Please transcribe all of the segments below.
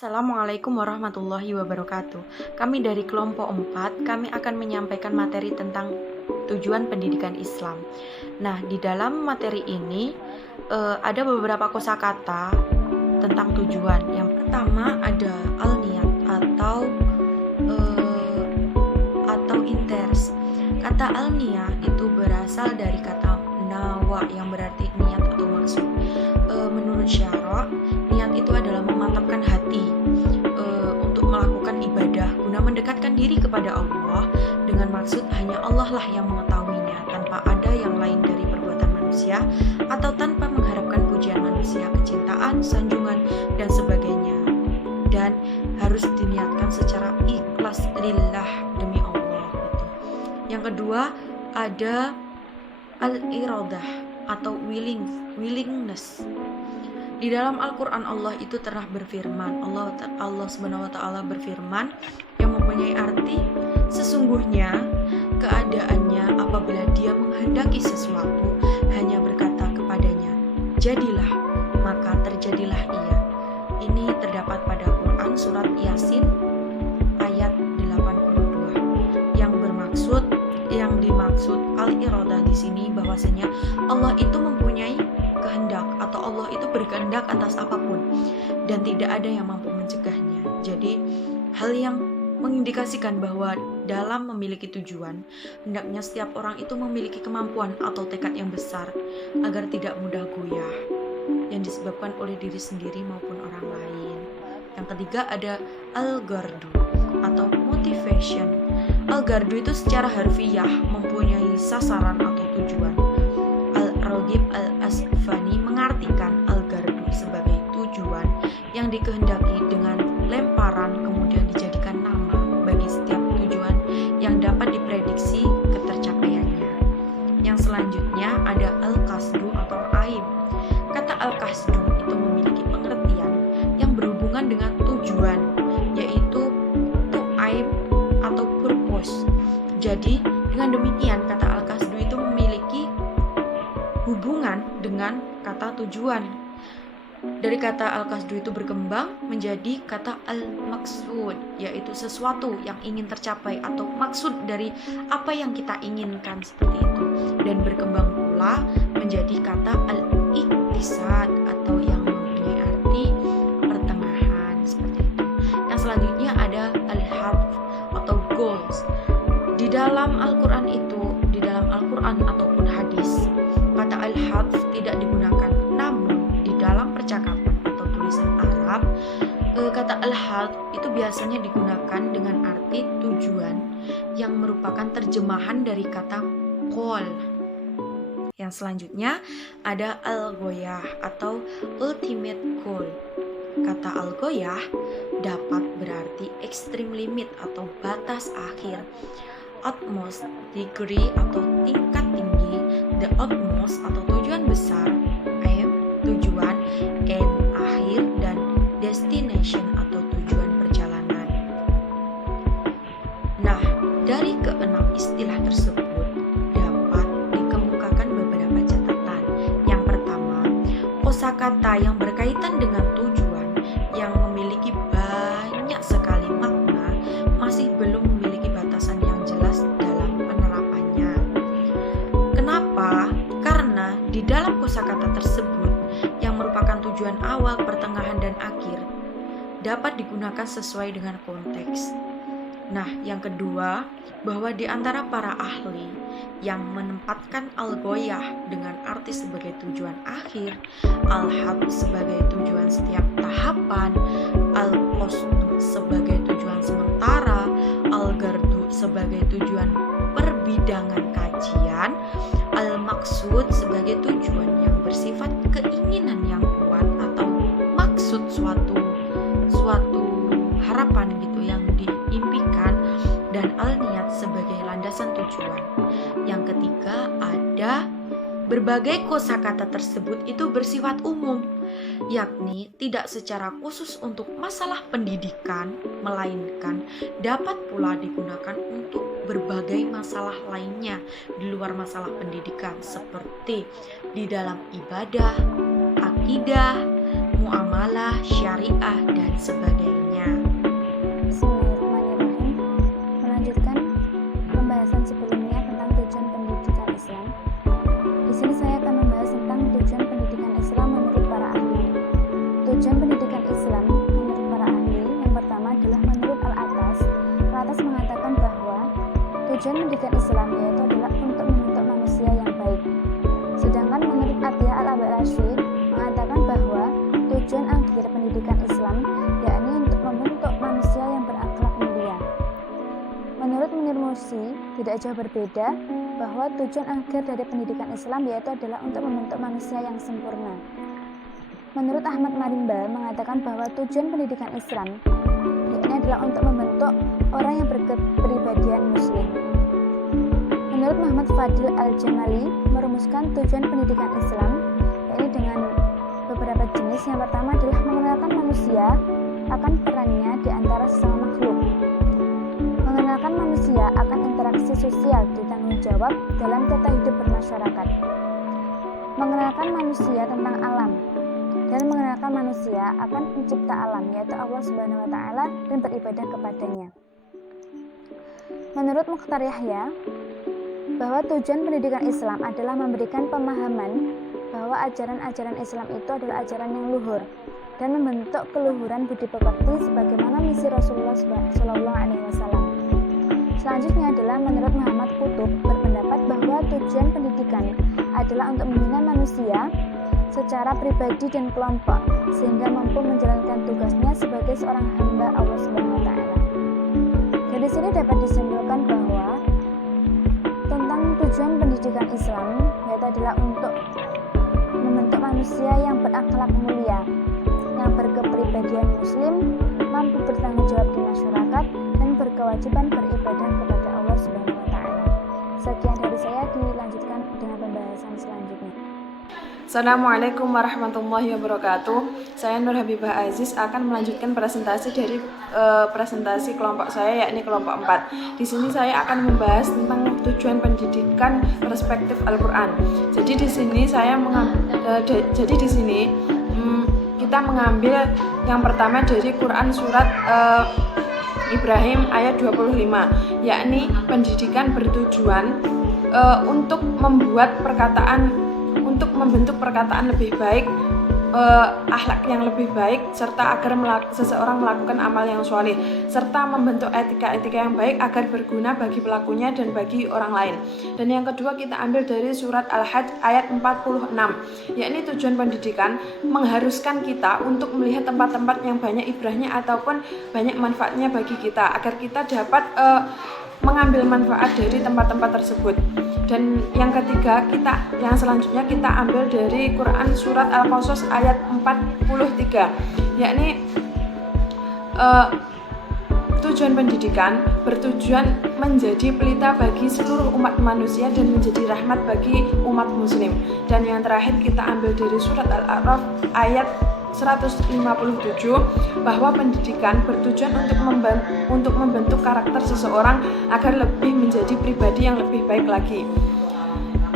Assalamualaikum warahmatullahi wabarakatuh. Kami dari kelompok 4, kami akan menyampaikan materi tentang tujuan pendidikan Islam. Nah, di dalam materi ini ada beberapa kosakata tentang tujuan. Yang pertama ada al-niyat atau inters. Kata al-niyah itu berasal dari kata nawa yang berarti niat atau maksud. Menurut syara, niat itu adalah memantapkan hati untuk melakukan ibadah guna mendekatkan diri kepada Allah dengan maksud hanya Allah lah yang mengetahuinya, tanpa ada yang lain dari perbuatan manusia atau tanpa mengharapkan pujian manusia, kecintaan, sanjungan, dan sebagainya, dan harus diniatkan secara ikhlas lillah, demi Allah gitu. Yang kedua ada al-iradah atau willingness. Di dalam Al-Quran Allah itu telah berfirman, Allah Subhanahu wa Ta'ala berfirman yang mempunyai arti, sesungguhnya keadaannya apabila dia menghendaki sesuatu hanya berkata kepadanya, jadilah, maka terjadilah ia. Ini terdapat pada Quran surat Yasin ayat 82. Yang dimaksud al-iradah di sini bahwasanya Allah itu mempunyai kehendak atau Allah itu berkehendak atas apapun dan tidak ada yang mampu mencegahnya. Jadi hal yang mengindikasikan bahwa dalam memiliki tujuan, hendaknya setiap orang itu memiliki kemampuan atau tekad yang besar agar tidak mudah goyah yang disebabkan oleh diri sendiri maupun orang lain. Yang ketiga ada al-gardu atau motivation. Al-gardu itu secara harfiah mempunyai sasaran atau tujuan. Al-Raghib Al-Asfani mengartikan al-gardu sebagai tujuan yang dikehendaki dengan lemparan kemudian dijadikan nama bagi setiap tujuan yang dapat diprediksi ketercapaiannya. Yang selanjutnya ada al-qasdu atau aim. Kata al-qasdu itu memiliki pengertian yang berhubungan dengan tujuan, yaitu to aim atau purpose. Jadi dengan demikian kata al-qasdu itu memiliki hubungan dengan kata tujuan. Dari kata al-qasdu itu berkembang menjadi kata al-maksud, yaitu sesuatu yang ingin tercapai atau maksud dari apa yang kita inginkan, seperti itu. Dan berkembang pula menjadi kata al-iktisad atau yang mempunyai arti pertengahan, seperti itu. Yang selanjutnya ada al-hadf atau goals. Di dalam Al-Quran ataupun hadis, kata al-hadf tidak digunakan, namun di dalam percakapan atau tulisan Arab, kata al-hadf itu biasanya digunakan dengan arti tujuan yang merupakan terjemahan dari kata qol. Yang selanjutnya ada al-ghoyah atau ultimate goal. Kata al-ghoyah dapat berarti extreme limit atau batas akhir, utmost degree atau tingkat tinggi, the utmost atau tujuan besar, aim tujuan, end akhir, dan destination atau tujuan perjalanan. Nah, dari keenam istilah tersebut dapat dikemukakan beberapa catatan. Yang pertama, kosakata yang berkaitan dengan tujuan yang memiliki banyak sekali makna masih belum memiliki batasan yang jelas dalam penerapannya. Kenapa? Karena di dalam kosakata tersebut yang merupakan tujuan awal, pertengahan, dan akhir dapat digunakan sesuai dengan konteks. Nah, yang kedua, bahwa di antara para ahli yang menempatkan al-ghoyah dengan arti sebagai tujuan akhir, al-hadf sebagai tujuan setiap tahapan, al-qasdu sebagai tujuan sementara, al-gardu sebagai tujuan perbidangan kajian, al-maksud sebagai tujuan yang bersifat keinginan yang kuat atau maksud suatu harapan gitu yang diimpikan, dan al-niyat sebagai landasan tujuan. Yang ketiga ada berbagai kosakata tersebut itu bersifat umum, yakni tidak secara khusus untuk masalah pendidikan, melainkan dapat pula digunakan untuk berbagai masalah lainnya di luar masalah pendidikan, seperti di dalam ibadah, akidah, muamalah, syariah, dan sebagainya. Bismillahirrahmanirrahim. Melanjutkan pembahasan sebelumnya tentang tujuan pendidikan Islam. Di sini saya akan membahas tentang tujuan pendidikan Islam menurut para ahli. Tujuan pendidikan Islam menurut para ahli yang pertama adalah menurut Al-Atas mengatakan bahwa tujuan pendidikan Islam yaitu adalah untuk membentuk manusia yang baik. Sedangkan menurut Atiyah Al-Abalasyi mengatakan bahwa tujuan akhir pendidikan Islam yakni untuk membentuk manusia yang berakhlak mulia. Menurut Munir Mursi tidak jauh berbeda bahwa tujuan akhir dari pendidikan Islam yaitu adalah untuk membentuk manusia yang sempurna. Menurut Ahmad Marimba mengatakan bahwa tujuan pendidikan Islam yakni adalah untuk membentuk orang yang berkepribadian muslim. Menurut Muhammad Fadil Al-Jamali merumuskan tujuan pendidikan Islam yakni dengan beberapa jenis. Yang pertama adalah mengenalkan manusia akan perannya di antara sesama makhluk. Mengenalkan manusia akan interaksi sosial ditanggung jawab dalam tata hidup bermasyarakat. Mengenalkan manusia tentang alam dan mengenalkan manusia akan pencipta alam yaitu Allah Subhanahu wa taala dan beribadah kepadanya. Menurut Mukhtar Yahya bahwa tujuan pendidikan Islam adalah memberikan pemahaman bahwa ajaran-ajaran Islam itu adalah ajaran yang luhur dan membentuk keluhuran budi pekerti sebagaimana misi Rasulullah SAW. Selanjutnya adalah menurut Muhammad Qutub berpendapat bahwa tujuan pendidikan adalah untuk membina manusia secara pribadi dan kelompok sehingga mampu menjalankan tugasnya sebagai seorang hamba Allah Subhanahu wa taala. Dari sini dapat disimpulkan bahwa tentang tujuan pendidikan Islam yaitu adalah untuk membentuk manusia yang berakhlak mulia, yang berkepribadian muslim, mampu bertanggung jawab di masyarakat dan berkewajiban beribadah kepada Allah Subhanahu wa taala. Sekian dari saya, dilanjutkan dengan pembahasan selanjutnya. Assalamualaikum warahmatullahi wabarakatuh. Saya Nur Habibah Aziz akan melanjutkan presentasi dari presentasi kelompok saya yakni kelompok 4. Di sini saya akan membahas tentang tujuan pendidikan perspektif Al-Qur'an. Jadi di sini kita mengambil yang pertama dari Quran surat Ibrahim ayat 25, yakni pendidikan bertujuan untuk membentuk perkataan lebih baik, akhlak yang lebih baik, serta agar seseorang melakukan amal yang soleh, serta membentuk etika-etika yang baik agar berguna bagi pelakunya dan bagi orang lain. Dan yang kedua kita ambil dari surat Al-Hajj ayat 46, yakni tujuan pendidikan mengharuskan kita untuk melihat tempat-tempat yang banyak ibrahnya ataupun banyak manfaatnya bagi kita, agar kita dapat mengambil manfaat dari tempat-tempat tersebut. Dan yang ketiga yang selanjutnya kita ambil dari Quran surat Al-Qasas ayat 43, yakni tujuan pendidikan bertujuan menjadi pelita bagi seluruh umat manusia dan menjadi rahmat bagi umat muslim. Dan yang terakhir kita ambil dari surat Al-A'raf ayat 157, bahwa pendidikan bertujuan untuk membentuk karakter seseorang agar lebih menjadi pribadi yang lebih baik lagi.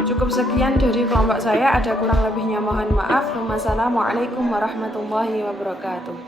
Cukup sekian dari kelompok saya, ada kurang lebihnya mohon maaf. Wassalamualaikum warahmatullahi wabarakatuh.